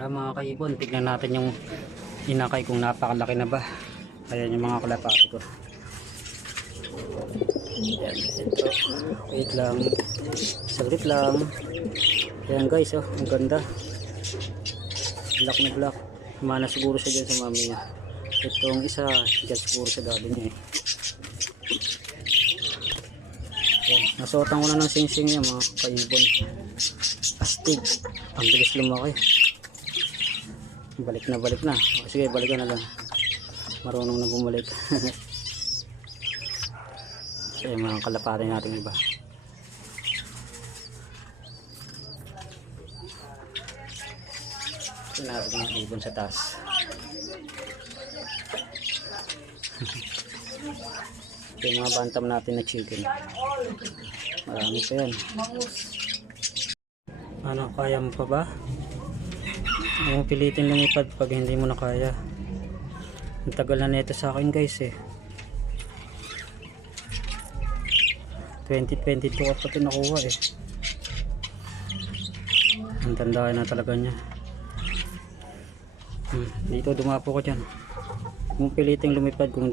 Tara mga kaibon, tignan natin yung inakay kung napakalaki na ba. Ayan yung mga kalapati ko. Ayan, ito. Wait lang. Saglit lang. Ayan guys, oh, ang ganda. Black na black. Mana siguro siya dyan sa mami niya. Itong isa, dyan siguro sa daddy niya eh. Ayan, nasuotan ko na ng singsing niya mga kaibon. Astig. Ang bilis lumaki. Balik na. O, sige, balikan na lang. Marunong na bumalik. So, yung mga kalapati natin iba. So, natin yung ibon sa taas. So, yung mga bantam natin na chicken. Marami pa yan. Ano, kaya mo pa ba? Huwag pilitin lumipad pag hindi mo na kaya. Ang tagal na nito sa akin guys eh. 2022 ka pa ito nakuha eh. Ang tandaan na talaga niya. Dito dumapo ko dyan. Huwag pilitin lumipad kung